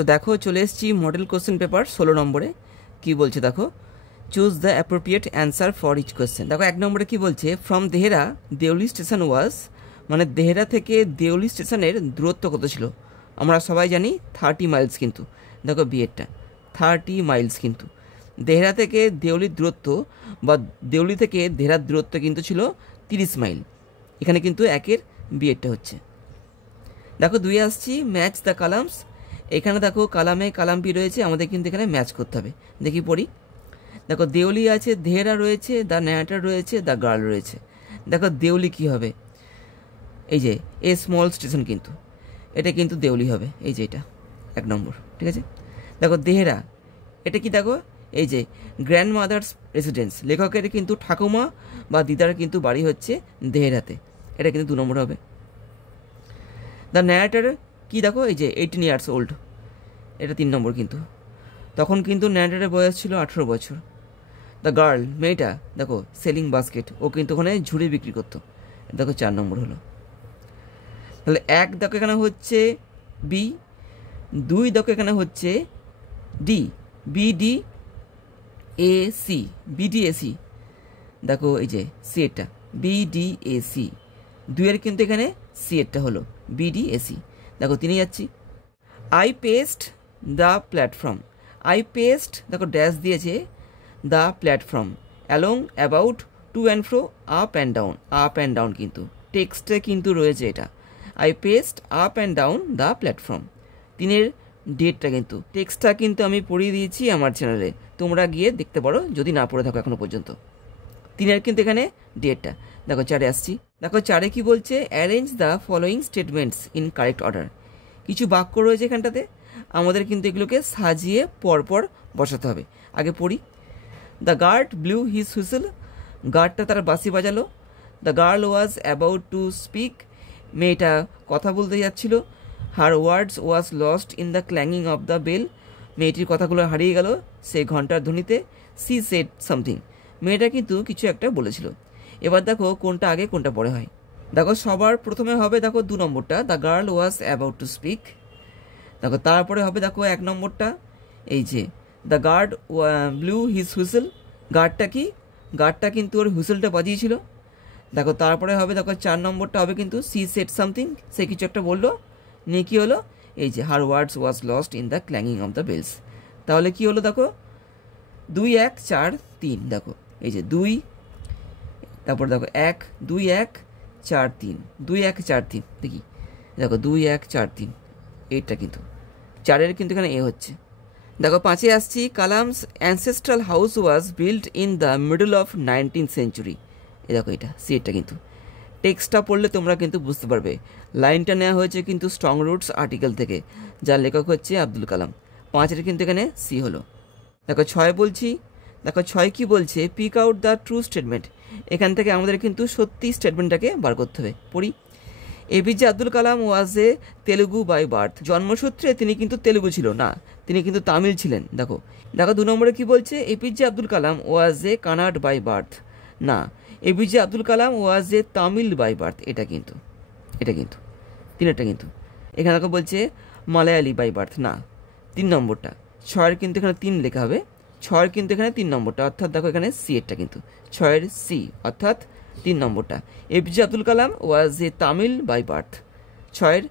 তো দেখো চলে এসেছি মডেল কোশ্চেন পেপার 16 নম্বরে। কি বলছে দেখো, choose the appropriate answer for each question. দেখো 1 নম্বরে কি বলছে, from Dehra Deoli station was, মানে দেহরা থেকে দেউলি স্টেশনের দূরত্ব কত ছিল? আমরা সবাই জানি 30 মাইলস, কিন্তু দেখো বিয়েরটা 30 মাইলস, কিন্তু দেহরা থেকে দেউলির দূরত্ব বা দেউলি থেকে দেহরার দূরত্ব কিন্তু ছিল 30 মাইল। এখানে কিন্তু একের বিয়েরটা হচ্ছে। দেখো 2 আসছি, ম্যাচ দ্য কালামস। এখানে দেখো কালামে কালামপি রয়েছে, আমাদের কিন্তু এখানে ম্যাচ করতে হবে। দেখি পড়ি। দেখো দেউলি আছে, দেহরা রয়েছে, দ্য ন্যারেটর রয়েছে, দ্য গার্ল রয়েছে। দেখো দেউলি কি হবে, এই যে এ স্মল স্টেশন, কিন্তু এটা কিন্তু দেউলি হবে, এই যে এটা 1 নম্বর, ঠিক আছে। দেখো দেহরা, এটা কি দেখো, এই যে গ্র্যান্ড মাদার্স রেসিডেন্স, লেখকের কিন্তু ঠাকুমা বা দিদার কিন্তু বাড়ি হচ্ছে দেহরাতে, এটা কিন্তু 2 নম্বর হবে। দ্য ন্যারেটর কি দেখো, এই যে 18 ইয়ার্স ওল্ড, এটা 3 নম্বর, কিন্তু তখন কিন্তু ন্যারেটরের বয়স ছিল 18 বছর। দ্য গার্ল মেয়েটা দেখো সেলিং বাস্কেট, ও কিন্তু ওখানে ঝুড়ি বিক্রি করতো, দেখো 4 নম্বর হলো। তাহলে 1 দেখো এখানে হচ্ছে বি, 2 দেখো এখানে হচ্ছে ডি, বিডি এ সি, বিডিএসি, দেখো এই যে সি এরটা বিডিএসি, 2 এর কিন্তু এখানে সি এরটা হলো বিডিএসি। দেখো 3 যাচ্ছি, I paced the platform. I paced দেখো ড্যাশ দিয়েছে, the platform along about to and fro, up and down, up and down কিন্তু টেক্সটে কিন্তু রয়েছে এটা, I paced up and down the platform. 3 ডেটটা কিন্তু টেক্সটটা কিন্তু আমি পড়িয়ে দিয়েছি আমার চ্যানেলে, তোমরা গিয়ে দেখতে পারো যদি না পড়ে থাকো এখনো পর্যন্ত। 3 কিন্তু এখানে ডেটটা। দেখো 4 আসছি, দেখো 4 কি বলছে, arrange the following statements in correct order. কিছু বাক্য রয়েছে এখানটাতে, আমাদের কিন্তু এগুলোকে সাজিয়ে পরপর বসাতে হবে। আগে পড়ি। The guard blew his whistle, গার্ডটা তার বাঁশি বাজালো। The girl was about to speak, মেয়েটা কথা বলতে যাচ্ছিল। Her words was lost in the clanging of the bell, মেয়েটির কথাগুলো হারিয়ে গেল সেই ঘন্টার ধ্বনিতে। সি সেড সামথিং, মেয়েটা কিন্তু কিছু একটা বলেছিল। এবার দেখো কোনটা আগে কোনটা পরে হয়। দেখো সবার প্রথমে হবে দেখো 2 নম্বরটা, the girl was about to speak. দেখো তারপরে হবে দেখো 1 নম্বরটা, এই যে the guard blew his whistle, গার্ডটা কি, গার্ডটা কিন্তু ওর হুইসেলটা বাজিয়েছিল। দেখো তারপরে হবে দেখো 4 নম্বরটা হবে কিন্তু সি সেড সামথিং, সে কিছু একটা বললো, নিয়ে কী হলো, এই যে her words was lost in the clanging of the bells. তাহলে কি হলো দেখো 2 1 4 3, দেখো এই যে 2, তারপর দেখো 1 2 1 4 3, 2 1 4 3, দেখি দেখো 2 1 4 3, এইটা কিন্তু 4 কিন্তু এখানে এ হচ্ছে। দেখো 5 আসছি, Kalam's ancestral house was built in the middle of 19th century. এই দেখো এটা সি এরটা, কিন্তু টেক্সটটা পড়লে তোমরা কিন্তু বুঝতে পারবে। লাইনটা নেওয়া হয়েছে কিন্তু স্ট্রং রুটস আর্টিকেল থেকে, যার লেখক হচ্ছে আব্দুল কালাম। 5 কিন্তু এখানে সি হলো। দেখো 6 বলছি, দেখো 6 কি বলছে, pick out the true statement. এখান থেকে আমাদের কিন্তু সত্যি স্টেটমেন্টটাকে বার করতে হবে। পড়ি। APJ Abdul Kalam was a Telugu by birth, জন্মসূত্রে তিনি কিন্তু তেলুগু ছিল না, তিনি কিন্তু তামিল ছিলেন। দেখো দেখো 2 নম্বরে কি বলছে, APJ Abdul Kalam was a Kannada by birth, না, APJ Abdul Kalam was a Tamil by birth, এটা কিন্তু 3টা কিন্তু এখানে দেখো বলছে মালায়ালি বাই বার্থ, না 3 নম্বরটা। 6 কিন্তু এখানে 3 লেখা হবে, 6 কিন্তু এখানে 3 নম্বরটা, অর্থাৎ দেখো এখানে সি এরটা কিন্তু 6 সি, অর্থাৎ 3 নম্বরটা। APJ Abdul Kalam was a Tamil by birth, 6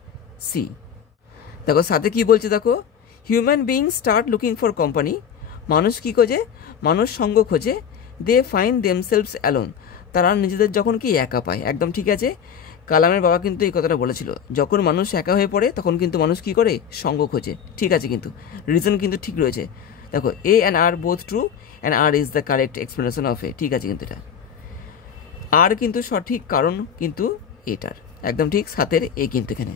C. দেখো সাথে কি বলছে, দেখো human being start looking for company, মানুষ কি খোঁজে, মানুষ সঙ্গ খোঁজে। দে ফাইন্ড দেমসেলভস অ্যালোন, তারা নিজেদের যখন কি একা পায়। একদম ঠিক আছে, কালামের বাবা কিন্তু এই কথাটা বলেছিল, যখন মানুষ একা হয়ে পড়ে তখন কিন্তু মানুষ কি করে, সঙ্গ খোঁজে। ঠিক আছে, কিন্তু রিজন কিন্তু ঠিক রয়েছে। দেখো A and R both true and R is the correct explanation of A, ঠিক আছে, কিন্তু এটা আর কিন্তু সঠিক কারণ কিন্তু এটার একদম ঠিক, 7 এ কিন্তু এখানে।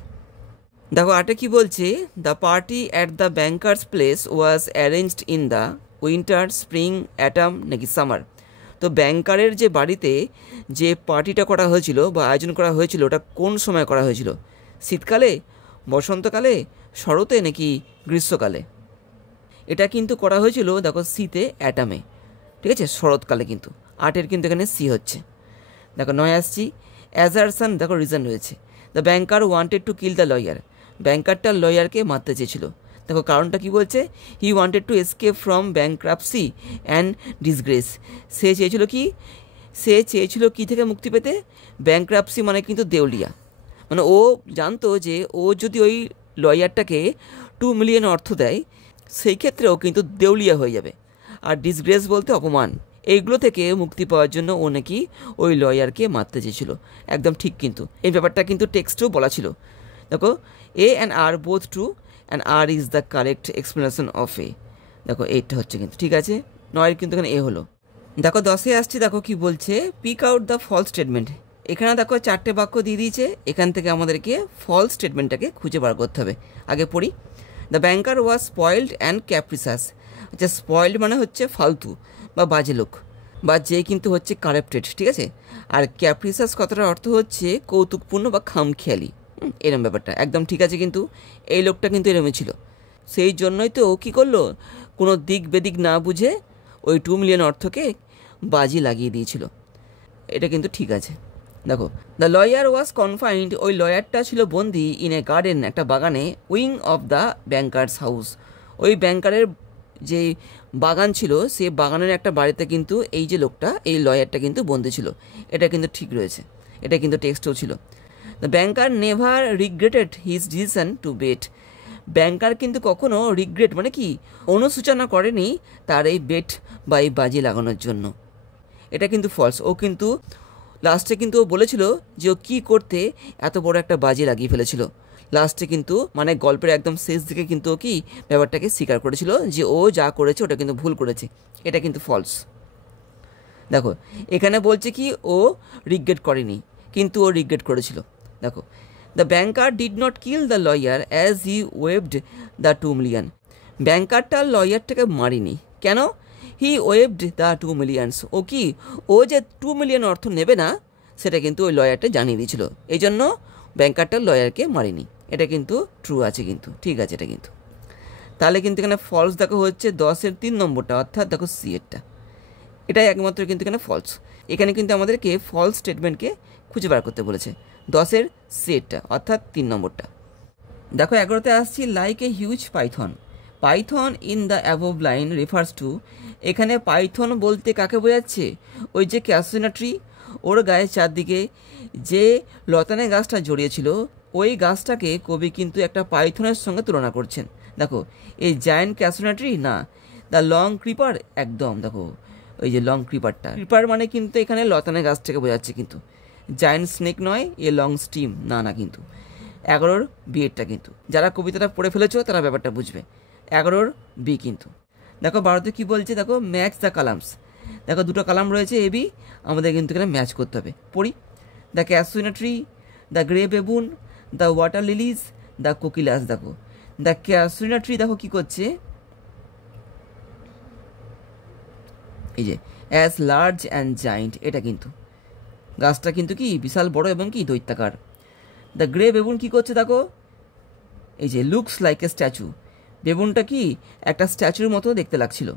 দেখো 8 কি বলছে, the party at the bankers place was arranged in the winter, spring, attempt নাকি সামার। তো ব্যাংকারের যে বাড়িতে যে পার্টিটা করা হয়েছিল বা আয়োজন করা হয়েছিল, ওটা কোন সময় করা হয়েছিল, শীতকালে, বসন্তকালে, শরতে নাকি গ্রীষ্মকালে। এটা কিন্তু করা হয়েছিল দেখো সিতে অ্যাটামে, ঠিক আছে, শরৎকালে। কিন্তু 8 কিন্তু এখানে সি হচ্ছে। দেখো 9 আসছি, অ্যাজারশন, দেখো রিজন রয়েছে, the banker wanted to kill the lawyer, ব্যাংকারটা লয়ারকে মারতে চেয়েছিল। দেখো কারণটা কি বলছে, he wanted to escape from bankruptcy and disgrace. সে চেয়েছিল কি থেকে মুক্তি পেতে? ব্যাংক্রাপসি মানে কিন্তু দেউলিয়া, মানে ও জানতো যে ও যদি ওই লয়ারটাকে 2 মিলিয়ন অর্থ দেয় সেই ক্ষেত্রেও কিন্তু দেউলিয়া হয়ে যাবে। আর ডিসগ্রেস বলতে অপমান, এইগুলো থেকে মুক্তি পাওয়ার জন্য ও নাকি ওই লয়ারকে মারতে চেয়েছিল। একদম ঠিক, কিন্তু এই ব্যাপারটা কিন্তু টেক্সটেও বলা ছিল। দেখো A and R both true and R is the correct explanation of A. দেখো এইটা হচ্ছে কিন্তু ঠিক আছে, 9 কিন্তু এখানে এ হলো। দেখো 10 আসছি, দেখো কি বলছে, pick out the false statement. এখানে দেখো 4টে বাক্য দিয়ে দিয়েছে, এখান থেকে আমাদেরকে ফলস স্টেটমেন্টটাকে খুঁজে বার করতে হবে। আগে পড়ি, the banker was spoiled and capricious. আচ্ছা, স্পয়েলড মানে হচ্ছে ফালতু বা বাজে লোক, বা যে কিন্তু হচ্ছে কারাপ্টেড, ঠিক আছে। আর ক্যাপ্রিসাস কথাটার অর্থ হচ্ছে কৌতুকপূর্ণ বা খামখেয়ালি, এরম ব্যাপারটা একদম ঠিক আছে। কিন্তু এই লোকটা কিন্তু এরমই ছিল, সেই জন্যই তো ও কী করলো, কোনো দিক বেদিক না বুঝে ওই 2 মিলিয়ন অর্থকে বাজি লাগিয়ে দিয়েছিল। এটা কিন্তু ঠিক আছে। দেখো, দ্য লয়ার ওয়াজ কনফাইন্ড, ওই লয়ারটা ছিল বন্দি ইন এ গার্ডেন, একটা বাগানে, wing of the bankers house. ওই ব্যাংকারের যে বাগান ছিল সেই বাগানের একটা বাড়িতে কিন্তু এই যে লোকটা, এই লয়ারটা কিন্তু বন্দি ছিল। এটা কিন্তু ঠিক রয়েছে, এটা কিন্তু টেক্সটও ছিল। The banker never regretted his decision to bet. Banker কিন্তু কখনো রিগ্রেট মানে কি অনুশোচনা করেনি তার এই বেট বা এই বাজি লাগানোর জন্য। এটা কিন্তু ফলস। ও কিন্তু লাস্টে কিন্তু ও বলেছিল যে ও কী করতে এত বড় একটা বাজি লাগিয়ে ফেলেছিল। লাস্টে কিন্তু মানে গল্পের একদম শেষ দিকে কিন্তু ও কি ব্যাপারটাকে স্বীকার করেছিল যে ও যা করেছে ওটা কিন্তু ভুল করেছে। এটা কিন্তু ফলস। দেখো এখানে বলছে কি ও রিগ্রেট করেনি, কিন্তু ও রিগ্রেট করেছিল। দেখো, the banker did not kill the lawyer as he waived the 2 million. ব্যাংকারটা লয়ারটাকে মারিনি, কেন? He waived the 2 millions. ও কি ও যে 2 মিলিয়ন অর্থ নেবে না সেটা কিন্তু ওই লয়ারটা জানিয়ে দিয়েছিল, এই জন্য ব্যাংকারটা লয়ারকে মারিনি। এটা কিন্তু ট্রু আছে, কিন্তু ঠিক আছে এটা কিন্তু। তাহলে কিন্তু এখানে ফলস দেখো হচ্ছে 10-এর 3 নম্বরটা, অর্থাৎ দেখো সি এরটা, এটাই একমাত্র কিন্তু এখানে ফলস। এখানে কিন্তু আমাদেরকে ফলস স্টেটমেন্টকে খুঁজে বার করতে বলেছে। 10-এর সি এরটা অর্থাৎ 3 নম্বরটা। দেখো 11তে আসছি, like a huge Python. Python in the above line refers to. এখানে পাইথন বলতে কাকে বোঝাচ্ছে? ওই যে ক্যাসিনা ট্রি, ওর গায়ের চারদিকে যে লতানে গাছটা জড়িয়েছিল ওই গাছটাকে কবি কিন্তু একটা পাইথনের সঙ্গে তুলনা করছেন। দেখো এই জায়ান্ট ক্যাসিনা ট্রি না, দ্য লং ক্রিপার, একদম দেখো ওই যে লং ক্রিপারটা, ক্রিপার মানে কিন্তু এখানে লতানে গাছটাকে বোঝাচ্ছে, কিন্তু জায়ান্ট স্নেক নয়, এ লং স্টিম না, কিন্তু 11-র বিয়েরটা কিন্তু যারা কবিতাটা পড়ে ফেলেছো তারা ব্যাপারটা বুঝবে। 11-র বি কিন্তু। দেখো 12তে কী বলছে, দেখো ম্যাচ দ্য কালামস। দেখো দুটো কালাম রয়েছে এ বি, আমাদের কিন্তু এখানে ম্যাচ করতে হবে। পড়ি, the casuarina tree, the grey baboon, the water lilies, the কোকিলাস। দেখো দ্য ক্যাসিনা ট্রি দেখো কী করছে, এই যে অ্যাজ লার্জ অ্যান্ড জায়েন্ট, এটা কিন্তু গাছটা কিন্তু কি বিশাল বড় এবং কি দৈত্যাকার। দ্য গ্রে বেবুন কী করছে, দেখো এই যে লুকস লাইক এ স্ট্যাচু, বেবুনটা কি একটা স্ট্যাচুর মতো দেখতে লাগছিল,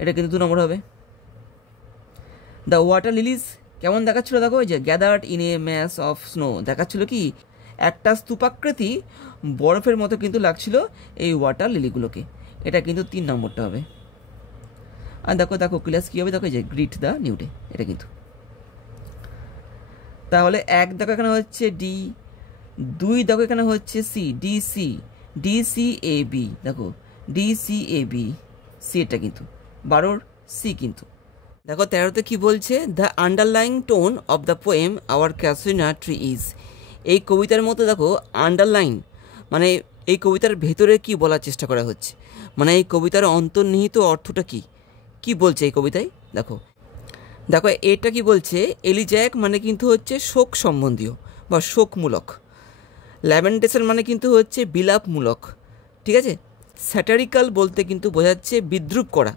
এটা কিন্তু 2 নম্বর হবে। দ্য ওয়াটার লিলিজ কেমন দেখাচ্ছিল, দেখো এই যে gathered in a mass of snow, দেখাচ্ছিল কি একটা স্তূপাকৃতি বরফের মতো কিন্তু লাগছিল এই ওয়াটার লিলিগুলোকে, এটা কিন্তু 3 নম্বরটা হবে। আর দেখো দেখো ক্লাস কী হবে, দেখো এই যে গ্রিট দ্য নিউ ডে, এটা কিন্তু। তাহলে 1 দেখো এখানে হচ্ছে ডি, 2 দেখো এখানে হচ্ছে সি, ডিসি, DCAB, দেখো DCAB সি, এটা কিন্তু 12-র সি কিন্তু। দেখো 13তে কী বলছে, the underlying tone of the poem our casuarina tree is. এই কবিতার মতো দেখো আন্ডারলাইন মানে এই কবিতার ভেতরে কি বলার চেষ্টা করা হচ্ছে, মানে এই কবিতার অন্তর্নিহিত অর্থটা কি কি বলছে এই কবিতায়। দেখো দেখো এটা কি বলছে, এলিজ্যাক মানে কিন্তু হচ্ছে শোক সম্বন্ধীয় বা শোকমূলক, ল্যামেন্টেশন মানে কিন্তু হচ্ছে বিলাপমূলক, ঠিক আছে। স্যাটারিক্যাল বলতে কিন্তু বোঝাচ্ছে বিদ্রুপ করা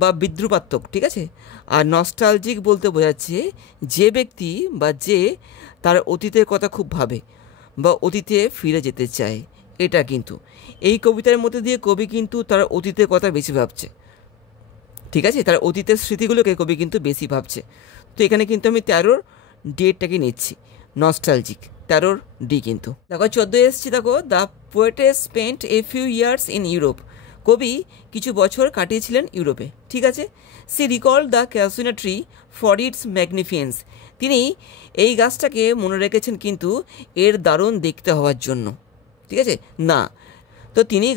বা বিদ্রুপাত্মক, ঠিক আছে। আর নস্টালজিক বলতে বোঝাচ্ছে যে ব্যক্তি বা যে তার অতীতের কথা খুব ভাবে বা অতীতে ফিরে যেতে চায়, এটা কিন্তু এই কবিতার মধ্যে দিয়ে কবি কিন্তু তার অতীতের কথা বেশি ভাবছে, ঠিক আছে। তার অতীতের স্মৃতিগুলোকে কবি কিন্তু বেশি ভাবছে। তো এখানে কিন্তু আমি 13-র ডেটটাকে নিচ্ছি, নস্টালজিক, 13-র ডি কিন্তু। দেখো 14 এসছি, দেখো the poetess spent a few years in Europe, কবি কিছু বছর কাটিয়েছিলেন ইউরোপে। ঠিক আছে। She recall the casuarina tree for its magnificence, তিনি এই গাছটাকে মনে রেখেছেন কিন্তু এর দারুণ দেখতে হওয়ার জন্য। ঠিক আছে না, তো তিনি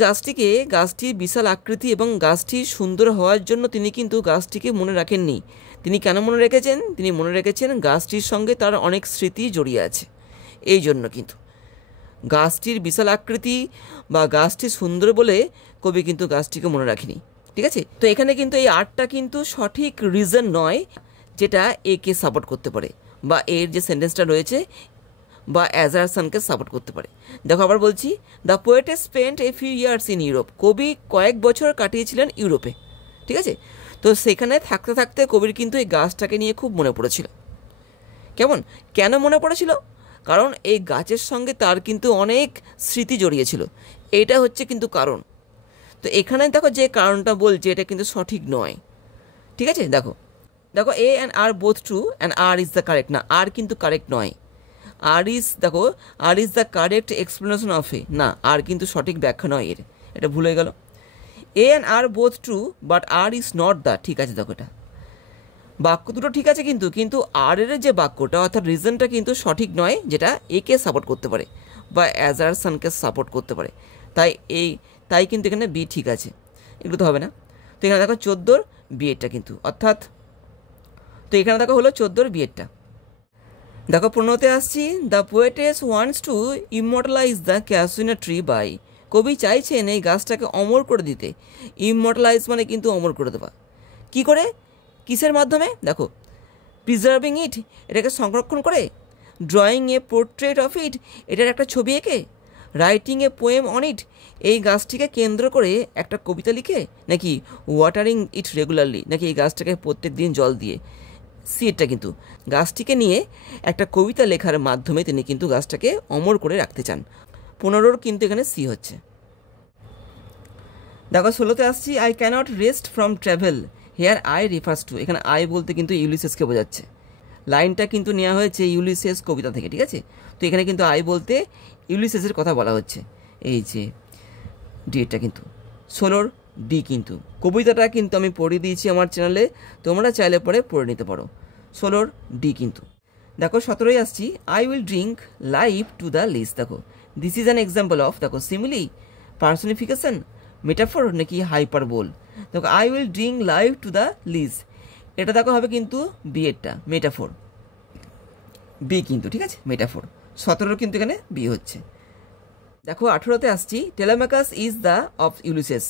গাছটির বিশাল আকৃতি এবং গাছটি সুন্দর হওয়ার জন্য তিনি কিন্তু গাছটিকে মনে রাখেননি। তিনি কেন মনে রেখেছেন? তিনি মনে রেখেছেন গাছটির সঙ্গে তার অনেক স্মৃতি জড়িয়ে আছে, এই জন্য কিন্তু গাছটির বিশাল আকৃতি বা গাছটি সুন্দর বলে কবি কিন্তু গাছটিকে মনে রাখেনি। ঠিক আছে, তো এখানে কিন্তু এই আর্টটা কিন্তু সঠিক রিজন নয় যেটা একে সাপোর্ট করতে পারে বা এর যে সেন্টেন্সটা রয়েছে বা অ্যাজারসনকে সাপোর্ট করতে পারে। দেখো আবার বলছি, the poetess spent a few years in Europe, কবি কয়েক বছর কাটিয়েছিলেন ইউরোপে। ঠিক আছে, তো সেখানে থাকতে থাকতে কবির কিন্তু এই গাছটাকে নিয়ে খুব মনে পড়েছিল। কেন মনে পড়েছিল? কারণ এই গাছের সঙ্গে তার কিন্তু অনেক স্মৃতি জড়িয়েছিল, এটা হচ্ছে কিন্তু কারণ। তো এখানে দেখো যে কারণটা বলছে এটা কিন্তু সঠিক নয়। ঠিক আছে, দেখো A and R both true and R is the correct, না আর কিন্তু কারেক্ট নয়। R is the correct explanation of A, না আর কিন্তু সঠিক ব্যাখ্যা নয় এর, এটা ভুল হয়ে গেল। A and R both true but R is not the, ঠিক আছে দেখো এটা বাক্য দুটো ঠিক আছে, কিন্তু আর এর যে বাক্যটা অর্থাৎ রিজনটা কিন্তু সঠিক নয়, যেটা একে সাপোর্ট করতে পারে বা অ্যাজারসনকে সাপোর্ট করতে পারে। তাই কিন্তু এখানে বি ঠিক আছে, এগুলো তো হবে না। তো এখানে দেখো 14 বিয়েরটা কিন্তু অর্থাৎ, তো এখানে দেখো হলো 14 বিয়েরটা। দেখো 15তে আসছি, the poetess wants to immortalise the casuarina tree by, কবি চাইছেন এই গাছটাকে অমর করে দিতে। ইমর্টালাইজ মানে কিন্তু অমর করে দেওয়া। কি করে? কিসের মাধ্যমে? দেখো, প্রিজার্ভিং ইট, এটাকে সংরক্ষণ করে, drawing A portrait of it, এটার একটা ছবি এঁকে, writing a poem on it, এই গাছটিকে কেন্দ্র করে একটা কবিতা লিখে, নাকি ওয়াটারিং ইট রেগুলারলি, নাকি এই গাছটাকে প্রত্যেক দিন জল দিয়ে। সিটটা কিন্তু গাছটিকে নিয়ে একটা কবিতা লেখার মাধ্যমে তিনি কিন্তু গাছটাকে অমর করে রাখতে চান। 15 কিন্তু এখানে সি হচ্ছে। দেখো 16তে আসছি, I can't rest from travel, here I refers to, এখানে আই বলতে কিন্তু ইউলিসেসকে বোঝাচ্ছে। লাইনটা কিন্তু নেওয়া হয়েছে ইউলিসেস কবিতা থেকে। ঠিক আছে, তো এখানে কিন্তু আই বলতে ইউলিসেসের কথা বলা হচ্ছে। এই যে ডিটা কিন্তু 16 ডি, কিন্তু কবিতাটা কিন্তু আমি পড়ে দিয়েছি আমার চ্যানেলে, তোমরা চাইলে পরে পড়ে নিতে পারো। 16 ডি কিন্তু। দেখো 17 আসছি, I will drink life to the list. দেখো this is an example of, দেখো সিমিলি, পার্সোনিফিকেশন, মেটাফর নাকি হাইপারবোল। দেখো I will drink life to the list, এটা দেখো হবে কিন্তু বি এরটা, মেটাফোর বি কিন্তু। ঠিক আছে, মেটাফোর। 17 কিন্তু এখানে বি হচ্ছে। দেখো 18তে আসছি, Telemachus is the of Ulysses,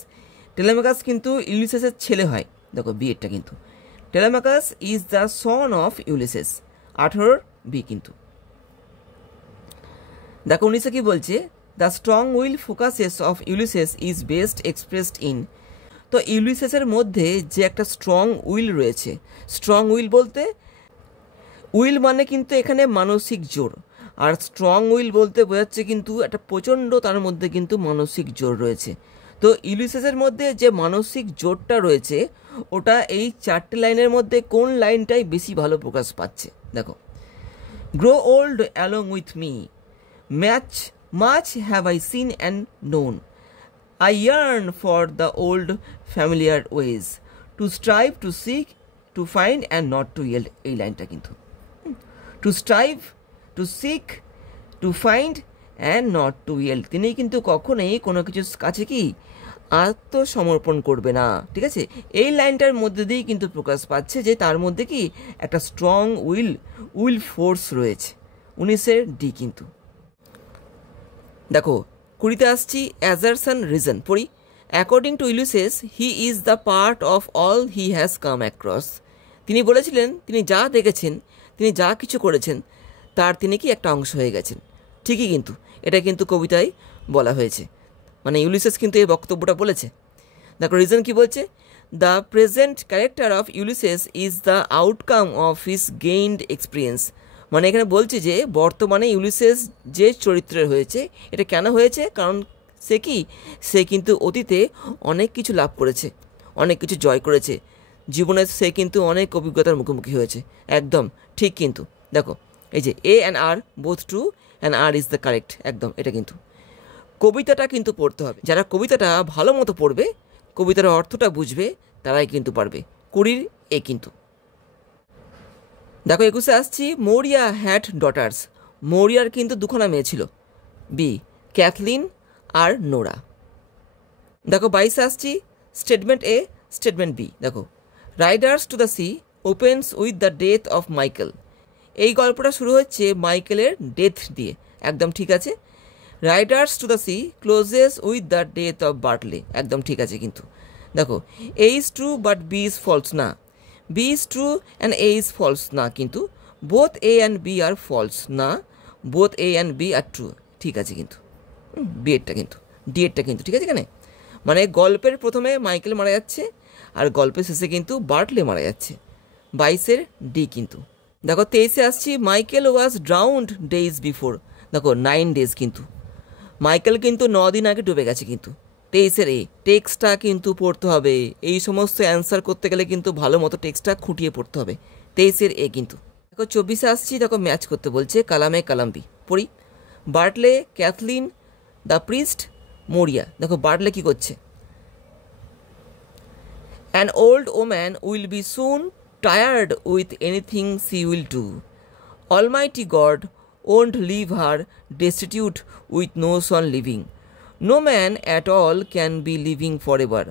Telemachus কিন্তু ইউলিসেসের ছেলে হয়। দেখো বি এরটা কিন্তু, Telemachus is the son of Ulysses, 18 B কিন্তু। দেখো 19 কি বলছে, the strong will focuses of Ulysses is best expressed in, তো ইউলিসেসের মধ্যে যে একটা স্ট্রং উইল রয়েছে, স্ট্রং উইল বলতে, উইল মানে কিন্তু এখানে মানসিক জোর, আর স্ট্রং উইল বলতে বোঝাচ্ছে কিন্তু একটা প্রচণ্ড তার মধ্যে কিন্তু মানসিক জোর রয়েছে। তো ইউলিসেসের মধ্যে যে মানসিক জোরটা রয়েছে ওটা এই 4টে লাইনের মধ্যে কোন লাইনটাই বেশি ভালো প্রকাশ পাচ্ছে? দেখো, grow old along with me, much have I seen and known, I yearn for the old familiar ways, to strive, to seek, to find and not to yield, এই লাইনটা কিন্তু to strive, to seek, to find and not to yield, তিনি কিন্তু কখনোই কোনো কিছুর কাছে কি আত্মসমর্পণ করবে না। ঠিক আছে, এই লাইনটার মধ্যে দিয়েই কিন্তু প্রকাশ পাচ্ছে যে তার মধ্যে কি একটা স্ট্রং উইল ফোর্স রয়েছে। 19 ডি কিন্তু। দেখো 20তে আসছি, অ্যাজারসন রিজন পড়ি, according to Ulysses he is the part of all he has come across, তিনি বলেছিলেন তিনি যা দেখেছেন, তিনি যা কিছু করেছেন তার তিনি কি একটা অংশ হয়ে গেছেন। ঠিকই কিন্তু, এটা কিন্তু কবিতায় বলা হয়েছে, মানে ইউলিসেস কিন্তু এই বক্তব্যটা বলেছে। দেখো রিজন কি বলছে, the present character of Ulysses is the outcome of his gained experience, মানে এখানে বলছে যে বর্তমানে ইউলিসেস যে চরিত্রের হয়েছে এটা কেন হয়েছে, কারণ সে কিন্তু অতীতে অনেক কিছু লাভ করেছে, অনেক কিছু জয় করেছে জীবনে, সে কিন্তু অনেক অভিজ্ঞতার মুখোমুখি হয়েছে। একদম ঠিক কিন্তু। দেখো এই যে A and R both true and R is the correct, একদম এটা কিন্তু। কবিতাটা কিন্তু পড়তে হবে। যারা কবিতাটা ভালো মতো পড়বে, কবিতার অর্থটা বুঝবে, তারাই কিন্তু পারবে। 20 এ কিন্তু। দেখো 21-এ আসছি, মৌরিয়া হ্যাড ডটার্স। মৌরিয়ার কিন্তু দুখানা মেয়ে ছিল, বি ক্যাথলিন আর নোরা। দেখো 22-এ আসছি, স্টেটমেন্ট এ, স্টেটমেন্ট বি। দেখো Riders to the C opens with the death of Michael. এই গল্পটা শুরু হচ্ছে মাইকেলের ডেথ দিয়ে, একদম ঠিক আছে। Riders to the sea closes with the death of Bartley, একদম ঠিক আছে কিন্তু। দেখো A is true but B is false, না। B is true and A is false, না কিন্তু। Both A and B are false, না। Both A and B are true, ঠিক আছে কিন্তু। বি এরটা কিন্তু, ডি এরটা কিন্তু ঠিক আছে। এখানে মানে গল্পের প্রথমে মাইকেল মারা যাচ্ছে আর গল্পের শেষে কিন্তু বার্টলে মারা যাচ্ছে। 22-এর ডি কিন্তু। দেখো 23-এ আসছি, Michael was drowned days before. দেখো 9 ডেজ কিন্তু, মাইকেল কিন্তু 9 দিন আগে ডুবে গেছে কিন্তু। 23-এর এ, টেক্সটটা কিন্তু পড়তে হবে। এই সমস্ত অ্যান্সার করতে গেলে কিন্তু ভালো মতো টেক্সটটা খুঁটিয়ে পড়তে হবে। 23-এর এ কিন্তু। দেখো 24-এ আসছি, দেখো ম্যাচ করতে বলছে, কালামে কালাম্বি পড়ি। বার্টলে, ক্যাথলিন, দ্য প্রিস্ট, মরিয়া। দেখো বার্টলে কি করছে, an old woman will be soon tired with anything she will do. Almighty God won't leave her destitute with no son living. No man at all can be living forever.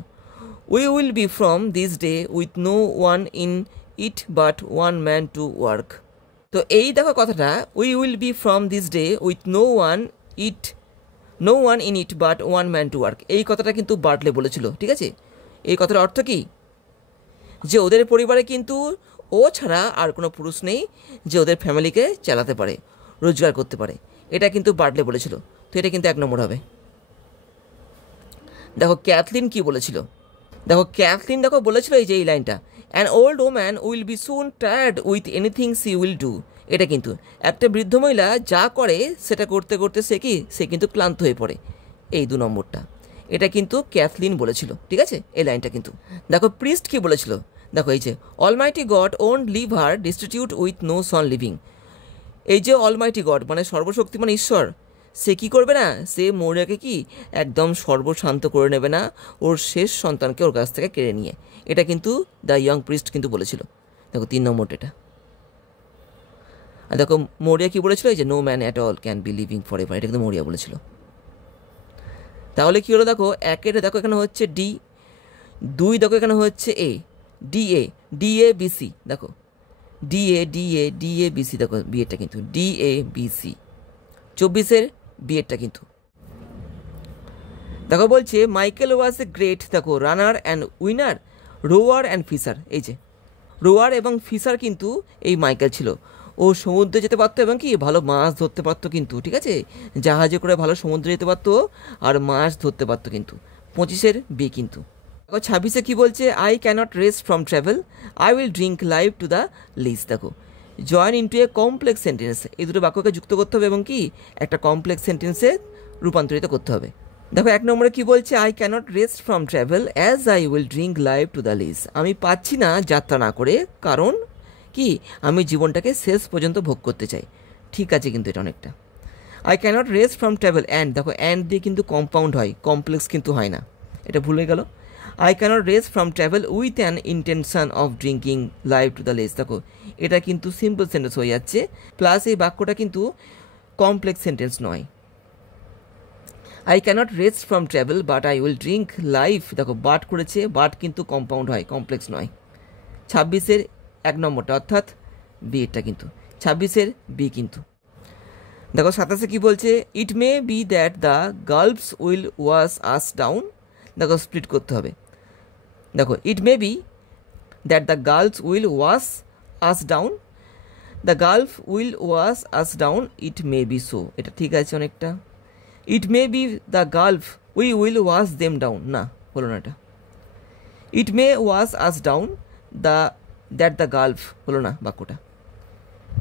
We will be from this day with no one in it but one man to work. তো এই দেখো কথাটা, we will be from this day with no one in it but one man to work, এই কথাটা কিন্তু বার্টলে বলেছিল, ঠিক আছে। এই কথার অর্থ কি, যে ওদের পরিবারে কিন্তু ও ছাড়া আর কোনো পুরুষ নেই যে ওদের ফ্যামিলিকে চালাতে পারে, রোজগার করতে পারে। এটা কিন্তু বার্টলে বলেছিল, তো এটা কিন্তু 1 নম্বর হবে। দেখো ক্যাথলিন কি বলেছিল, দেখো ক্যাথলিন দেখো বলেছিল এই যে এই লাইনটা, an old woman will be soon tired with anything she will do. এটা কিন্তু একটা বৃদ্ধ মহিলা যা করে সেটা করতে করতে সে কিন্তু ক্লান্ত হয়ে পড়ে, এই 2 নম্বরটা। এটা কিন্তু ক্যাথলিন বলেছিল, ঠিক আছে, এই লাইনটা কিন্তু। দেখো প্রিস্ট কি বলেছিল, দেখো এই যে almighty God won't leave her destitute with no son living. এই যে অলমাইটি গড মানে সর্বশক্তিমান ঈশ্বর, সে কি করবে না, সে মৌরিয়াকে কি একদম সর্বশান্ত করে নেবে না, ওর শেষ সন্তানকে ওর কাছ থেকে কেড়ে নিয়ে। এটা কিন্তু দ্য ইয়ং প্রিস্ট কিন্তু বলেছিল। দেখো 3 নম্বরটা এটা। আর দেখো মৌরিয়া কি বলেছিল, এই যে no man at all can be living for ever, এটা কিন্তু মৌরিয়া বলেছিল। তাহলে কি হলো, দেখো 1-এর দেখো এখানে হচ্ছে ডি, 2 দেখো এখানে হচ্ছে এ, ডি এ বি সি। দেখো ডি এ বি সি, দেখো বিএডটা কিন্তু ডি এ বি সি। 24-এর বিএডটা কিন্তু। দেখো বলছে মাইকেল ওয়াজ এ গ্রেট, দেখো রানার অ্যান্ড উইনার, রোয়ার অ্যান্ড ফিশার। এই যে রোয়ার এবং ফিশার কিন্তু এই মাইকেল ছিল। ও সমুদ্রে যেতে পারতো এবং কি ভালো মাছ ধরতে পারতো কিন্তু, ঠিক আছে, জাহাজে করে ভালো সমুদ্রে যেতে পারতো আর মাছ ধরতে পারতো কিন্তু। 25-এর বি কিন্তু। দেখো 26-এ কী বলছে, I can't rest from travel, I will drink life to the lees. দেখো join into a complex sentence, এই দুটো বাক্যকে যুক্ত করতে হবে এবং কি একটা কমপ্লেক্স সেন্টেন্সে রূপান্তরিত করতে হবে। দেখো 1 নম্বরে কি বলছে, I can't rest from travel as I will drink life to the lees. আমি পাচ্ছি না যাত্রা না করে, কারণ কি আমি জীবনটাকে শেষ পর্যন্ত ভোগ করতে চাই। ঠিক আছে কিন্তু এটা অনেকটা। I can't rest from travel, and দেখো অ্যান্ড দিয়ে কিন্তু কম্পাউন্ড হয়, কমপ্লেক্স কিন্তু হয় না, এটা ভুলে গেল। I can't rest from travel with an intention of drinking life to the lees. দেখো এটা কিন্তু সিম্পল সেন্টেন্স হয়ে যাচ্ছে, প্লাস এই বাক্যটা কিন্তু কমপ্লেক্স সেন্টেন্স নয়। I can't rest from travel but I will drink life, দেখো বাট করেছে, বাট কিন্তু কম্পাউন্ড হয়, কমপ্লেক্স নয়। 26-এর 1 নম্বরটা অর্থাৎ বি এটা কিন্তু, 26-এর বি কিন্তু। দেখো 27-এ কি বলছে, it may be that the gulfs will wash us down. দেখো স্প্লিট করতে হবে। দেখো it may be that the gulfs will wash us down, the gulf will wash us down, it may be so, এটা ঠিক আছে অনেকটা। It may be the gulf we will wash them down, না হলো না এটা। It may wash us down that the gulf, হলো না বাক্যটা।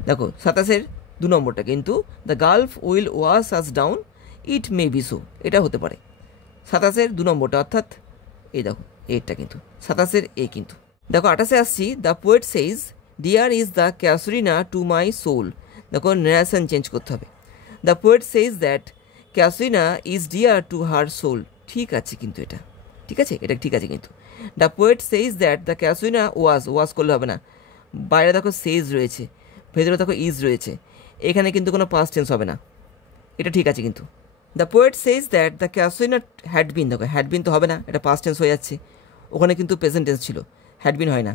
দেখো 27-এর 2 নম্বরটা কিন্তু, the gulf will wash us down, it may be so, এটা হতে পারে। 27-এর 2 নম্বরটা অর্থাৎ এই দেখো এইটা কিন্তু 27-এর এ কিন্তু। দেখো 28-এ আসছি, the poet says dear is the casuarina to my soul. দেখো ন্যারেশন চেঞ্জ করতে হবে। The poet says that casuarina is dear to her soul. ঠিক আছে কিন্তু এটা ঠিক আছে, এটা ঠিক আছে কিন্তু। The poet says that the casuarina was করলে হবে না, বাইরে দেখো সেইজ রয়েছে, ভেতরে দেখো ইজ রয়েছে, এখানে কিন্তু কোনো পাস্ট টেন্স হবে না, এটা ঠিক আছে কিন্তু। The poet says that the casuarina had been, দেখো হ্যাড বিন তো হবে না, এটা পাস্ট টেন্স হয়ে যাচ্ছে, ওখানে কিন্তু প্রেজেন্ট টেন্স ছিল, হ্যাড বিন হয় না।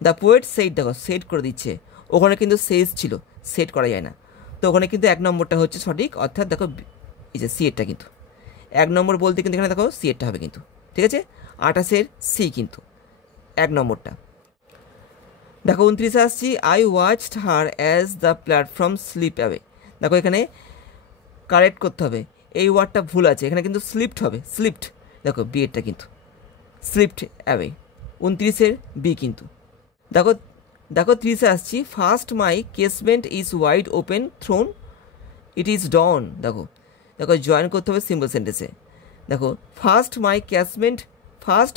দ্য পোয়েট সেট, দেখো সেট করে দিচ্ছে, ওখানে কিন্তু সেইজ ছিল, সেট করা যায় না, তো ওখানে কিন্তু 1 নম্বরটা হচ্ছে সঠিক, অর্থাৎ দেখো এই যে সিএরটা কিন্তু 1 নম্বর বলতে কিন্তু এখানে দেখো সিএরটা হবে কিন্তু, ঠিক আছে। 28-এর সি কিন্তু 1 নম্বরটা। দেখো 29-এ আসছি, I watched her as the platform slip away. দেখো এখানে কারেক্ট করতে হবে, এই ওয়ার্ডটা ভুল আছে, এখানে কিন্তু স্লিপড হবে, স্লিপড, দেখো বি এরটা কিন্তু স্লিপড অ্যাওয়ে। 29-এর বি কিন্তু। দেখো 30-এ আসছি, first my casement is wide open thrown it is dawn. দেখো জয়েন করতে হবে সিম্পল সেন্টেন্সে। দেখো first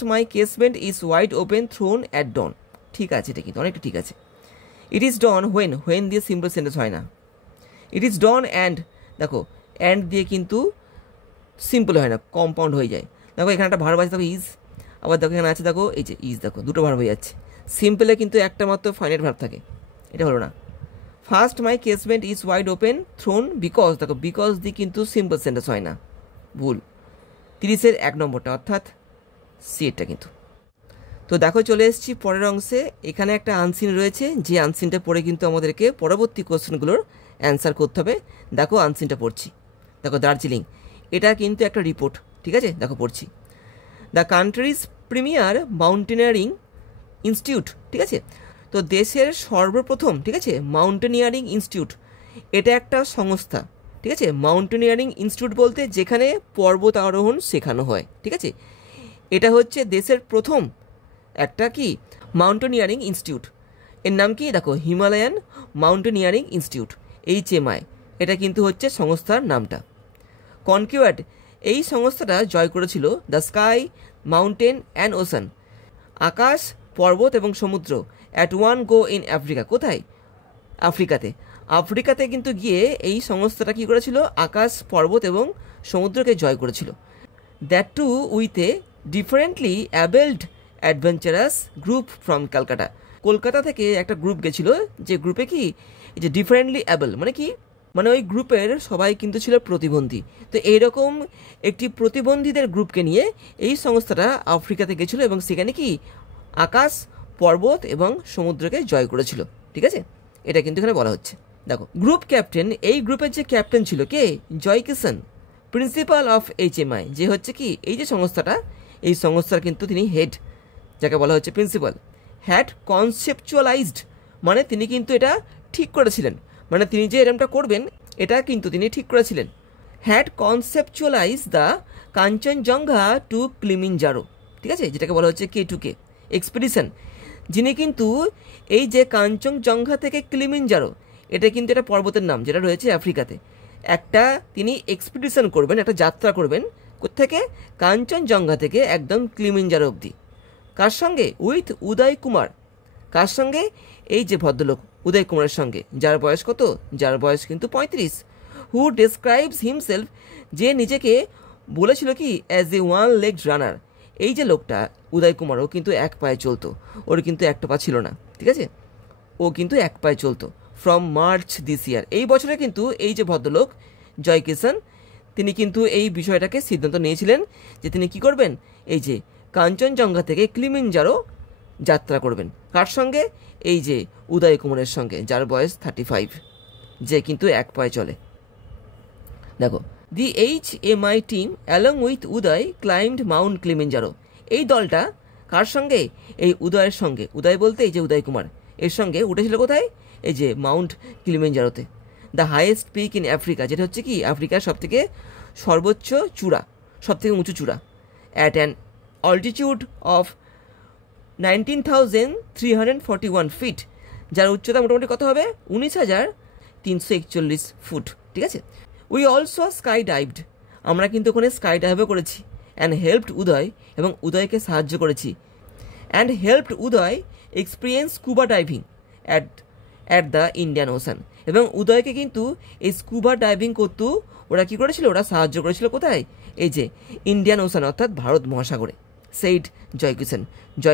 my casement is wide open thrown at dawn, ঠিক আছে, এটা কিন্তু অনেকটা ঠিক আছে। ইট ইজ ডন হোয়েন দিয়ে সিম্পল সেন্টেন্স হয় না, ইট ইজ ডন অ্যান্ড, দেখো অ্যান্ড দিয়ে কিন্তু সিম্পল হয় না, কম্পাউন্ড হয়ে যায়। দেখো এখানে একটা ভার্ব আছে, দেখো ইজ, আবার দেখো এখানে আছে দেখো এই যে ইজ, দেখো দুটো ভার্ব হয়ে যাচ্ছে। সিম্পলে কিন্তু একটা মাত্র ফাইনাইট ভার্ব থাকে, এটা হলো না। First my casement is wide open thrown because, দেখো বিকজ দিয়ে কিন্তু সিম্পল সেন্টেন্স হয় না, ভুল। 30-এর 1 নম্বরটা অর্থাৎ সি এটা কিন্তু। তো দেখো চলে এসেছি পরের অংশে, এখানে একটা আনসিন রয়েছে, যে আনসিনটা পড়ে কিন্তু আমাদেরকে পরবর্তী কোশ্চেনগুলোর অ্যান্সার করতে হবে। দেখো আনসিনটা পড়ছি, দেখো দার্জিলিং, এটা কিন্তু একটা রিপোর্ট, ঠিক আছে, দেখো পড়ছি। The countries premier mountaineering institute, ঠিক আছে, তো দেশের সর্বপ্রথম, ঠিক আছে, মাউন্টেনিয়ারিং ইনস্টিটিউট, এটা একটা সংস্থা, ঠিক আছে। মাউন্টেনিয়ারিং ইনস্টিটিউট বলতে যেখানে পর্বত আরোহণ শেখানো হয়, ঠিক আছে, এটা হচ্ছে দেশের প্রথম একটা কি মাউন্টেনিয়ারিং ইনস্টিটিউট। এর নাম কি, দেখো হিমালয়ান মাউন্টেনিয়ারিং ইনস্টিটিউট, HMI, এটা কিন্তু হচ্ছে সংস্থার নামটা। কনকিউয়ার্ড, এই সংস্থাটা জয় করেছিল the sky, mountain and ocean, আকাশ, পর্বত এবং সমুদ্র, at one go in Africa, কোথায়, আফ্রিকাতে কিন্তু গিয়ে এই সংস্থাটা কী করেছিল, আকাশ, পর্বত এবং সমুদ্রকে জয় করেছিল। That too with a differently abled adventurous group from Calcutta, Kolkata থেকে একটা গ্রুপ গেছিল, যে গ্রুপে কি এই যে ডিফারেন্টলি অ্যাবেল মানে কি, মানে ওই গ্রুপের সবাই কিন্তু ছিল প্রতিবন্ধী, তো এইরকম একটি প্রতিবন্ধীদের গ্রুপকে নিয়ে এই সংস্থাটা আফ্রিকাতে গেছিল এবং সেখানে কি আকাশ, পর্বত এবং সমুদ্রকে জয় করেছিল, ঠিক আছে, এটা কিন্তু এখানে বলা হচ্ছে। দেখো গ্রুপ ক্যাপ্টেন, এই গ্রুপের যে ক্যাপ্টেন ছিল কে, জয় কিষান, প্রিন্সিপাল অফ HMI, যে হচ্ছে কি এই যে সংস্থাটা, এই সংস্থার কিন্তু তিনি হেড, যাকে বলা হচ্ছে প্রিন্সিপাল। হ্যাড কনসেপচুয়ালাইজড, মানে তিনি কিন্তু এটা ঠিক করেছিলেন, মানে তিনি যে এরমটা করবেন এটা কিন্তু তিনি ঠিক করেছিলেন। Had conceptualise the Kanchenjunga to Kilimanjaro, ঠিক আছে, যেটাকে বলা হচ্ছে K2K এক্সপিডিশন, যিনি কিন্তু এই যে কাঞ্চনজঙ্ঘা থেকে কিলিমাঞ্জারো, এটা কিন্তু একটা পর্বতের নাম যেটা রয়েছে আফ্রিকাতে, একটা তিনি এক্সপিডিশন করবেন, একটা যাত্রা করবেন, কোত্থেকে, কাঞ্চনজঙ্ঘা থেকে একদম কিলিমাঞ্জারো অবধি। কার সঙ্গে, উইথ উদয় কুমার, কার সঙ্গে, এই যে ভদ্রলোক উদয় কুমারের সঙ্গে, যার বয়স কত, যার বয়স কিন্তু 35, হু ডেসক্রাইবস হিমসেলফ, যে নিজেকে বলেছিল কি অ্যাজ এ ওয়ান লেগড রানার, এই যে লোকটা উদয় কুমার, ও কিন্তু এক পায়ে চলতো, ওর কিন্তু একটা পা ছিল না, ঠিক আছে, ও কিন্তু এক পায়ে চলতো। ফ্রম মার্চ দিস ইয়ার, এই বছরে কিন্তু এই যে ভদ্রলোক জয় কিষান, তিনি কিন্তু এই বিষয়টাকে সিদ্ধান্ত নিয়েছিলেন যে তিনি কি করবেন, এই যে কাঞ্চনজঙ্ঘা থেকে কিলিমাঞ্জারো যাত্রা করবেন, কার সঙ্গে, এই যে উদয় কুমারের সঙ্গে, যার বয়স 35, যে কিন্তু এক পায়ে চলে। দেখো দি HMI team along with Uday climbed Mount Kilimanjaro, এই দলটা কার সঙ্গে, এই উদয়ের সঙ্গে, উদয় বলতে এই যে উদয় কুমার, এর সঙ্গে উঠেছিল কোথায়, এই যে মাউন্ট কিলিমাঞ্জারোতে, the highest peak in Africa, যেটা হচ্ছে কি আফ্রিকার সবথেকে সর্বোচ্চ চূড়া, সবথেকে উঁচু চূড়া, at an altitude of 19,341 feet, যার উচ্চতা মোটামুটি কত হবে, 19,341 ফুট, ঠিক আছে। উই অলসো স্কাই ডাইভড, আমরা কিন্তু ওখানে স্কাই ডাইভও করেছি, অ্যান্ড হেল্পড উদয়, এবং উদয়কে সাহায্য করেছি, and helped Uday experience scuba diving at the Indian ocean, এবং উদয়কে কিন্তু এই স্কুবা ডাইভিং করতেও ওরা কি করেছিল, ওরা সাহায্য করেছিল কোথায়, এই যে ইন্ডিয়ান ওশান অর্থাৎ ভারত মহাসাগরে। সেইড জয়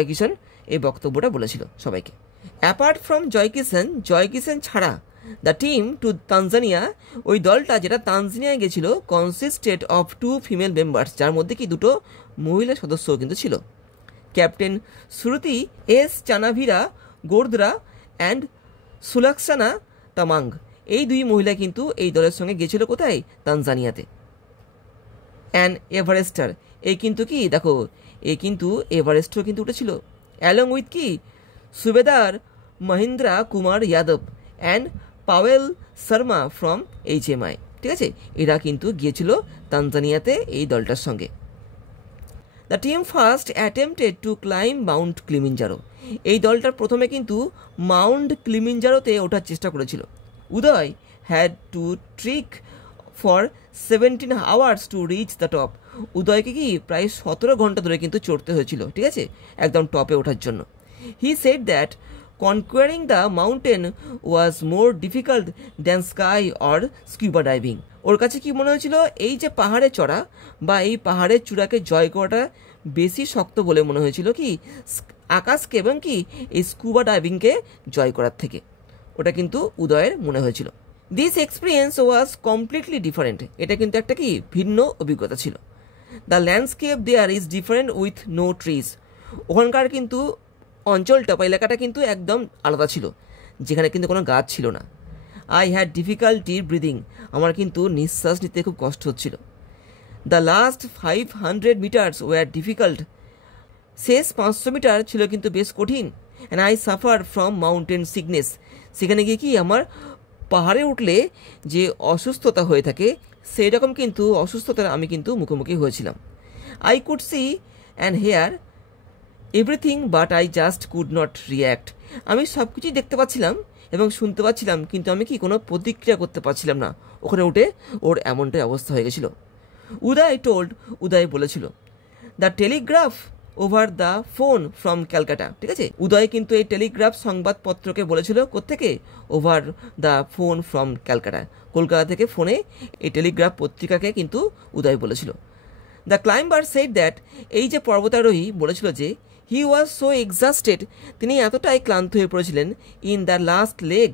কিষাণ এই বক্তব্যটা বলেছিল সবাইকে। অ্যাপার্ট ফ্রম জয় কিষাণ ছাড়া দ্য টিম টু তানজানিয়া, ওই দলটা যেটা তানজানিয়ায় গেছিল, কনসিস্টেড অফ 2 ফিমেল মেম্বার্স, যার মধ্যে কি দুটো মহিলা সদস্য কিন্তু ছিল। Captain Shruti S Chanavira Gordra and Sulakshana Tamang, এই 2 মহিলা কিন্তু এই দলের সঙ্গে গেছিল কোথায়, তানজানিয়াতে। অ্যান এভারেস্টার, এই কিন্তু কি দেখো, এই কিন্তু এভারেস্টও কিন্তু উঠেছিল, অ্যালং উইথ কি subedar Mahendra Kumar Yadav and Powell Sharma from HMI, ঠিক আছে, এরা কিন্তু গিয়েছিল তানজানিয়াতে এই দলটার সঙ্গে। The team first attempted to climb mount Kilimanjaro, এই দলটার প্রথমে কিন্তু মাউন্ট কিলিমাঞ্জারোতে ওঠার চেষ্টা করেছিল। Uday had to trek for 17 hours to reach the top, উদয়কে কি প্রায় 17 ঘন্টা ধরে কিন্তু চড়তে হয়েছিল, ঠিক আছে, একদম টপে ওঠার জন্য। He said that conquering the mountain was more difficult than sky or scuba diving, ওর কাছে কি মনে হয়েছিল, এই যে পাহাড়ে চড়া বা এই পাহাড়ের চূড়াকে জয় করাটা বেশি শক্ত বলে মনে হয়েছিল কি আকাশকে এবং কি এই স্কুবা ডাইভিংকে জয় করার থেকে, ওটা কিন্তু উদয়ের মনে হয়েছিল। This experience was completely different, এটা কিন্তু একটা কি ভিন্ন অভিজ্ঞতা ছিল। The landscape there is different with no trees, ওখানকার কিন্তু অঞ্চলটা বা এলাকাটা কিন্তু একদম আলাদা ছিল, যেখানে কিন্তু কোনো গাছ ছিল না। আই হ্যাড ডিফিকাল্টি ব্রিদিং, আমার কিন্তু নিঃশ্বাস নিতে খুব কষ্ট হচ্ছিল। The last 500 metres were difficult, শেষ 500 মিটার ছিল কিন্তু বেশ কঠিন। And I suffer from mountain sickness, সেখানে গিয়ে কি আমার পাহাড়ে উঠলে যে অসুস্থতা হয়ে থাকে সেই রকম কিন্তু অসুস্থতার আমি কিন্তু মুখোমুখি হয়েছিলাম। I could see and hear everything but I just could not react, আমি সব কিছুই দেখতে পাচ্ছিলাম এবং শুনতে পাচ্ছিলাম, কিন্তু আমি কি কোনো প্রতিক্রিয়া করতে পারছিলাম না। ওখানে উঠে ওর এমনটাই অবস্থা হয়ে গেছিল। উদয় বলেছিল the Telegraph over the phone from Calcutta, ঠিক আছে, উদয় কিন্তু এই টেলিগ্রাফ সংবাদপত্রকে বলেছিল কোত্থেকে, over the phone from Calcutta, Kolkata থেকে ফোনে এই টেলিগ্রাফ পত্রিকাকে কিন্তু উদয় বলেছিল। দ্য ক্লাইম্বার সেড দ্যাট, এই যে পর্বতারোহী বলেছিল যে হি ওয়াজ সো এক্সাস্টেড, তিনি এতটাই ক্লান্ত হয়ে পড়েছিলেন, ইন দ্য লাস্ট লেগ,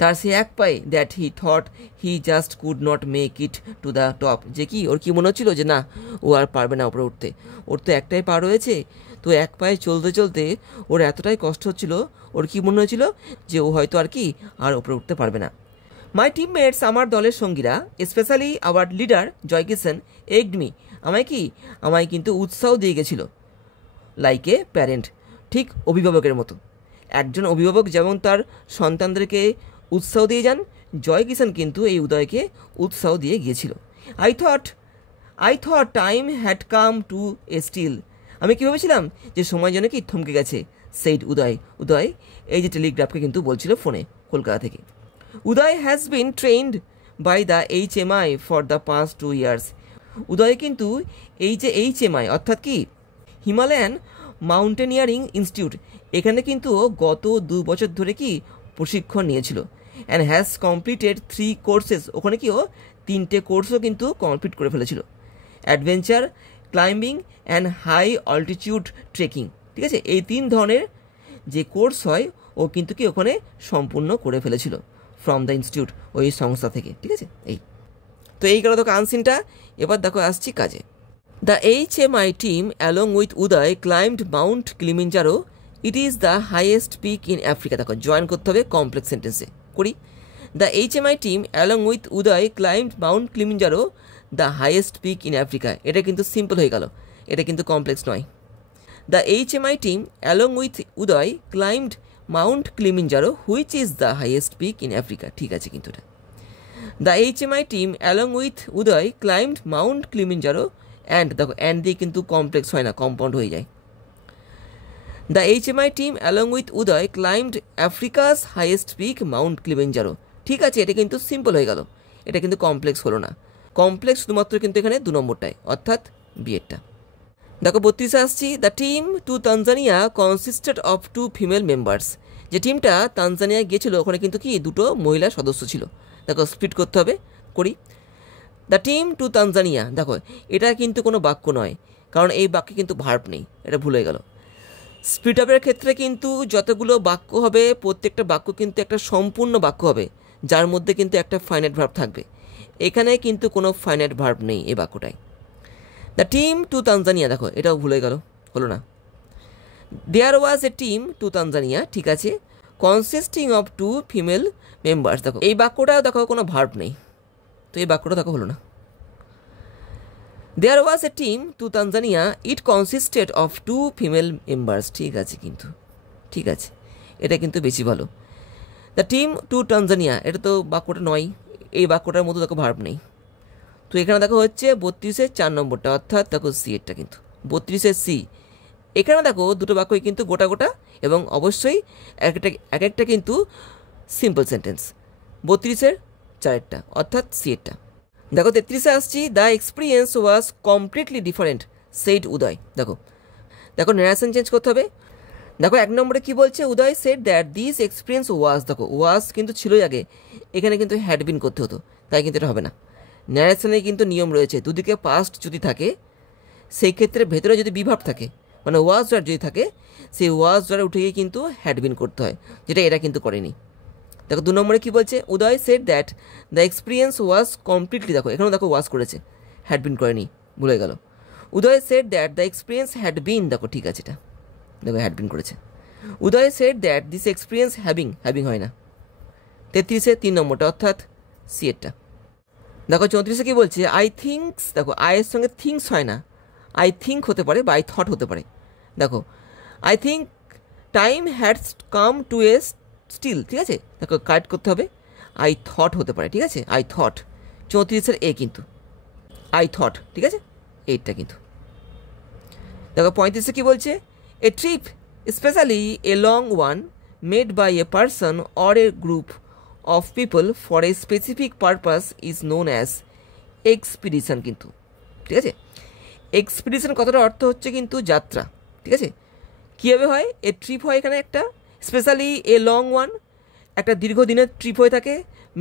তার সে এক পায়ে, that he thought he just could not make it to the top, যে কি ওর কি মনে হচ্ছিল যে না ও আর পারবে না উপরে উঠতে, ওর তো একটাই পা রয়েছে, তো এক পায়ে চলতে চলতে ওর এতটাই কষ্ট হচ্ছিল, ওর কি মনে হয়েছিল যে ও হয়তো আর উপরে উঠতে পারবে না। মাই টিমমেটস, আমার দলের সঙ্গীরা, specially our leader Jay Kishan, egged me, আমায় কিন্তু উৎসাহ দিয়ে গেছিল, লাইক এ প্যারেন্ট, ঠিক অভিভাবকের মতো। একজন অভিভাবক যেমন তার সন্তানদেরকে উৎসাহ দিয়ে যান, জয় কিষাণ কিন্তু এই উদয়কে উৎসাহ দিয়ে গিয়েছিল। I thought time had come to a still, আমি কী ভেবেছিলাম যে সময় যেন কি থমকে গেছে। সেইড উদয় এই যে টেলিগ্রাফকে কিন্তু বলছিল ফোনে কলকাতা থেকে। Uday has been trained by the HMI for the past 2 years, Uday কিন্তু এই যে HMI অর্থাৎ কি হিমালয়ান মাউন্টেনিয়ারিং ইনস্টিটিউট, এখানে কিন্তু গত 2 বছর ধরে কি প্রশিক্ষণ নিয়েছিল। অ্যান্ড হ্যাজ কমপ্লিটেড 3 কোর্সেস, ওখানে কি ও 3টে কোর্সও কিন্তু কমপ্লিট করে ফেলেছিল। Adventure, climbing and high altitude trekking, ঠিক আছে, এই 3 ধরনের যে কোর্স হয় ও কিন্তু কি ওখানে সম্পূর্ণ করে ফেলেছিল ফ্রম দ্য ইনস্টিটিউট, ওই সংস্থা থেকে, ঠিক আছে। তো এই গেল দেখো আনসিনটা। এবার দেখো আসছি কাজে। The HMI team along with Uday climbed Mount Kilimanjaro, it is the highest peak in Africa. দেখো জয়েন করতে হবে কমপ্লেক্স সেন্টেন্সে করি। The HMI team along with Uday climbed Mount Kilimanjaro, the highest peak in Africa, এটা কিন্তু simple হয়ে গেল, এটা কিন্তু কমপ্লেক্স নয়। The HMI team along with Uday climbed Mount Kilimanjaro which is the highest peak in Africa, ঠিক আছে কিন্তু এটা। The HMI team along with Uday climbed Mount Kilimanjaro and, দেখো অ্যান্ড দিয়ে কিন্তু কমপ্লেক্স হয় না, কম্পাউন্ড হয়ে যায়। The HMI team along with Uday climbed আফ্রিকাস highest peak Mount Kilimanjaro, ঠিক আছে, এটা কিন্তু সিম্পল হয়ে গেল, এটা কিন্তু কমপ্লেক্স হলো না। কমপ্লেক্স শুধুমাত্র কিন্তু এখানে 2 নম্বরটায় অর্থাৎ বিয়েরটা। দেখো 32 আসছি। The team to Tanzania consisted of 2 female members, যে টিমটা তানজানিয়া গিয়েছিল ওখানে কিন্তু কি 2 মহিলা সদস্য ছিল। দেখো স্প্লিট করতে হবে করি। দ্য টিম টু তানজানিয়া, দেখো এটা কিন্তু কোনো বাক্য নয়, কারণ এই বাক্যে কিন্তু ভার্ব নেই, এটা ভুলে গেল। স্পিড আপের ক্ষেত্রে কিন্তু যতগুলো বাক্য হবে প্রত্যেকটা বাক্য কিন্তু একটা সম্পূর্ণ বাক্য হবে, যার মধ্যে কিন্তু একটা ফাইনাইট ভার্ব থাকবে। এখানে কিন্তু কোনো ফাইনাইট ভার্ব নেই এই বাক্যটায়। দ্য টিম টু তানজানিয়া, দেখো এটাও ভুলে গেল, হলো না। There was a team to Tanzania, ঠিক আছে, কনসিস্টিং অফ 2 ফিমেল মেম্বার্স, দেখো এই বাক্যটাও দেখো কোনো ভার্ব নেই, তো এই বাক্যটা দেখো হলো না। There was a team to Tanzania, it consisted of 2 female members, ঠিক আছে কিন্তু, ঠিক আছে, এটা কিন্তু বেশি ভালো। দ্য টিম টু তানজানিয়া, এটা তো বাক্যটা নয়, এই বাক্যটার মধ্যে দেখো ভার্ব নেই। তো এখানে দেখো হচ্ছে 32-এর 4 নম্বরটা, অর্থাৎ দেখো সি এরটা কিন্তু 32-এর সি। এখানে দেখো দুটো বাক্যই কিন্তু গোটা গোটা এবং অবশ্যই এক একটা কিন্তু সিম্পল সেন্টেন্স। 32-এর 4-টা অর্থাৎ সি এরটা। দেখো 33-এ আসছি, the experience was completely different said Uday, দেখো দেখো ন্যারেশন চেঞ্জ করতে হবে। দেখো 1 নম্বরে কি বলছে, Uday said that this experience was, দেখো ওয়াজ কিন্তু ছিলই আগে, এখানে কিন্তু হ্যাড বিন করতে হতো, তাই কিন্তু এটা হবে না। ন্যারেশনে কিন্তু নিয়ম রয়েছে, দুদিকে পাস্ট যদি থাকে সেই ক্ষেত্রে ভেতরে যদি বিভাব থাকে, মানে ওয়াজ ওয়ার যদি থাকে, সেই ওয়াজ ওয়ারে উঠে গিয়ে কিন্তু হ্যাড বিন করতে হয়, যেটা এরা কিন্তু করেনি। দেখো 2 নম্বরে কী বলছে, Uday said that the experience was completely, দেখো এখানেও দেখো ওয়াজ করেছে, হ্যাড বিন করেনি, ভুলে গেল। Uday said that the experience had been, দেখো ঠিক আছে, এটা দেখো হ্যাড বিন করেছে। Uday said that this experience having হয় না। 33-এ 3 নম্বরটা অর্থাৎ সি এরটা। দেখো 34-এ কী বলছে, আই থিঙ্কস, দেখো আয়ের সঙ্গে থিঙ্কস হয় না, আই থিঙ্ক হতে পারে বা আই থট হতে পারে। দেখো I think time has come to a still, ঠিক আছে, দেখো কারেক্ট করতে হবে, আই থট হতে পারে, ঠিক আছে, আই থট। 34-এর এ কিন্তু আই থট, ঠিক আছে, এইটা কিন্তু। দেখো 35-এ কী বলছে, a trip specially a long one made by a person or a group of people for a specific purpose is known as expedition, কিন্তু ঠিক আছে। এক্সপিডিশন কথাটা অর্থ হচ্ছে কিন্তু যাত্রা, ঠিক আছে। কীভাবে হয়, এ ট্রিপ হয় এখানে একটা, স্পেশালি এ লং ওয়ান একটা দীর্ঘদিনের ট্রিপ হয়ে থাকে,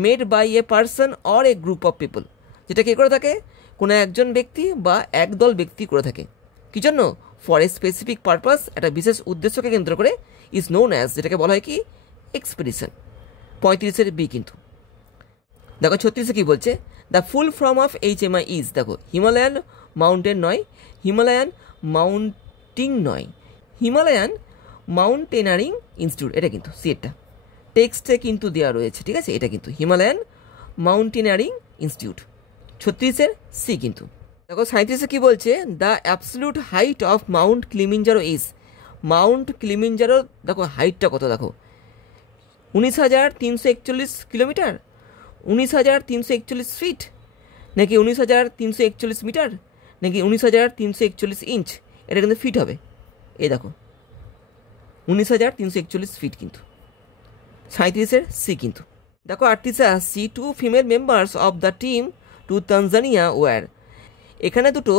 made by a person or a group of people, যেটা কে করে থাকে, কোনো একজন ব্যক্তি বা একদল ব্যক্তি করে থাকে, কী জন্য, ফর এ স্পেসিফিক পারপাস, একটা বিশেষ উদ্দেশ্যকে কেন্দ্র করে, ইজ নোন অ্যাজ, যেটাকে বলা হয় কি এক্সপিডিশন। 35-এর বি কিন্তু। দেখো 36-এ কী বলছে, the full form of HMI is, দেখো হিমালয়ান মাউন্টেন নয়, হিমালয়ান মাউন্টিং নয়, হিমালয়ান মাউন্টেনারিং ইনস্টিটিউট, এটা কিন্তু সি এরটা টেক্সটে কিন্তু দেওয়া রয়েছে, ঠিক আছে, এটা কিন্তু হিমালয়ান মাউন্টেনারিং ইনস্টিটিউট। 36-এর সি কিন্তু। দেখো 37-এ কী বলছে, the absolute height of mount Kilimanjaro is, mount Kilimanjaro দেখো হাইটটা কত, দেখো 19,341 কিলোমিটার, 19,341 ফিট, নাকি 19,341 মিটার, নাকি 19,341 ইঞ্চ, এটা কিন্তু ফিট হবে, এই দেখো 19,341 ফিট কিন্তু। 37-এর সি কিন্তু। দেখো 38-এ আসছি, 2 female members of the team to Tanzania were, এখানে দুটো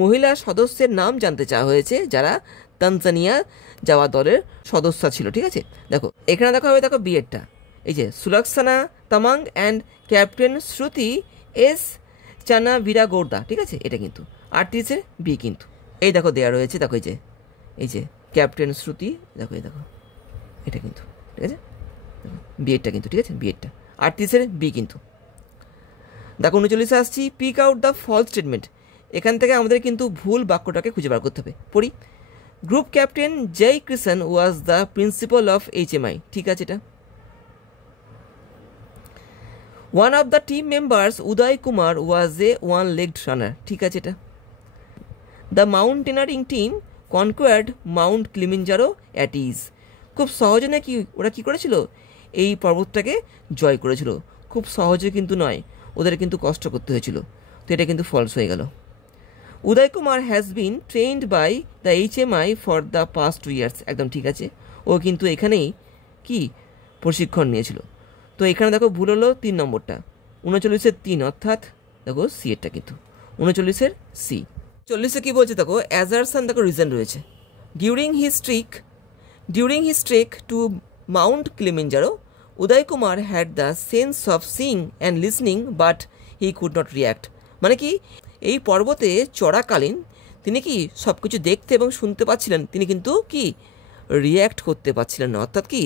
মহিলা সদস্যের নাম জানতে চাওয়া হয়েছে যারা তানজানিয়া যাওয়া দলের সদস্য ছিল, ঠিক আছে। দেখো এখানে দেখো হবে, দেখো বিয়েরটা, এই যে Sulakshana Tamang and captain Shruti S Chana Vira Gorda, ঠিক আছে, এটা কিন্তু। 38-এর বি কিন্তু, এই দেখো দেওয়া রয়েছে, দেখো এই যে ক্যাপ্টেন শ্রুতি, দেখো এই দেখো এটা কিন্তু, ঠিক আছে, বিয়েরটা কিন্তু, ঠিক আছে, বিয়েরটা। 38-এর বি কিন্তু। দেখো 39-এ আসছি, pick out the false statement, এখান থেকে আমাদের কিন্তু ভুল বাক্যটাকে খুঁজে বার করতে হবে। পড়ি, group captain Jay Krishna was the principal of HMI, ঠিক আছে এটা। One of the team members Uday Kumar was a one legged runner, ঠিক আছে এটা। The mountaineering team conquered mount Kilimanjaro at ease, খুব সহজে নাকি ওরা কী করেছিল, এই পর্বতটাকে জয় করেছিল, খুব সহজে কিন্তু নয়, ওদের কিন্তু কষ্ট করতে হয়েছিল, তো এটা কিন্তু ফলস হয়ে গেল। Uday Kumar has been trained by the HMI for the past 2 years, একদম ঠিক আছে, ও কিন্তু এখানেই কি প্রশিক্ষণ নিয়েছিল। তো এখানে দেখো ভুল হলো 3 নম্বরটা, 39-এর 3 অর্থাৎ দেখো সি এরটা কিন্তু, 39-এর সি। 40-এ কী বলছে, দেখো অ্যাজারসান, দেখো রিজন রয়েছে, during his trek to mount Kilimanjaro Uday Kumar had the sense of seeing and listening but he could not react, মানে কি এই পর্বতে চড়াকালীন তিনি কি সব কিছু দেখতে এবং শুনতে পাচ্ছিলেন, তিনি কিন্তু কি রিয়্যাক্ট করতে পারছিলেন না, অর্থাৎ কি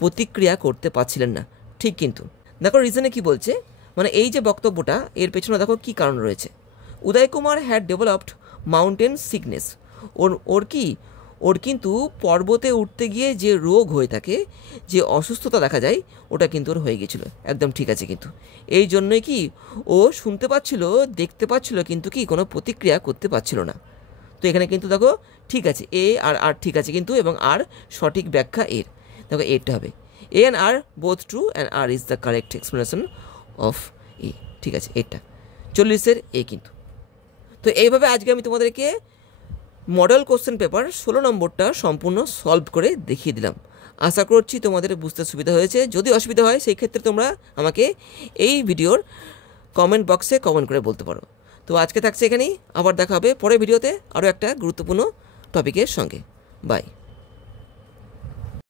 প্রতিক্রিয়া করতে পারছিলেন না। ঠিক কিন্তু দেখো রিজনে কি বলছে, মানে এই যে বক্তব্যটা এর পেছনে দেখো কি কারণ রয়েছে। Uday Kumar had developed mountain sickness, ওর কিন্তু পর্বতে উঠতে গিয়ে যে রোগ হয়ে থাকে, যে অসুস্থতা দেখা যায়, ওটা কিন্তু ওর হয়ে গেছিলো। একদম ঠিক আছে, কিন্তু এই জন্যই কি ও শুনতে পাচ্ছিল, দেখতে পাচ্ছিল, কিন্তু কি কোনো প্রতিক্রিয়া করতে পারছিল না। তো এখানে কিন্তু দেখো ঠিক আছে, এ আর আর ঠিক আছে কিন্তু, এবং আর সঠিক ব্যাখ্যা এর, দেখো এরটা হবে A and R both true and R is the correct explanation of A. ঠিক আছে, এটা 40-এর এ কিন্তু। তো এইভাবে আজকে আমি তোমাদেরকে মডেল কোশ্চেন পেপার 16 নম্বরটা সম্পূর্ণ সলভ করে দেখিয়ে দিলাম। আশা করছি তোমাদের বুঝতে সুবিধা হয়েছে। যদি অসুবিধা হয় সেই ক্ষেত্রে তোমরা আমাকে এই ভিডিওর কমেন্ট বক্সে কমেন্ট করে বলতে পারো। তো আজকে থাকছে এখানেই, আবার দেখা হবে পরের ভিডিওতে আরও একটা গুরুত্বপূর্ণ টপিকের সঙ্গে। বাই।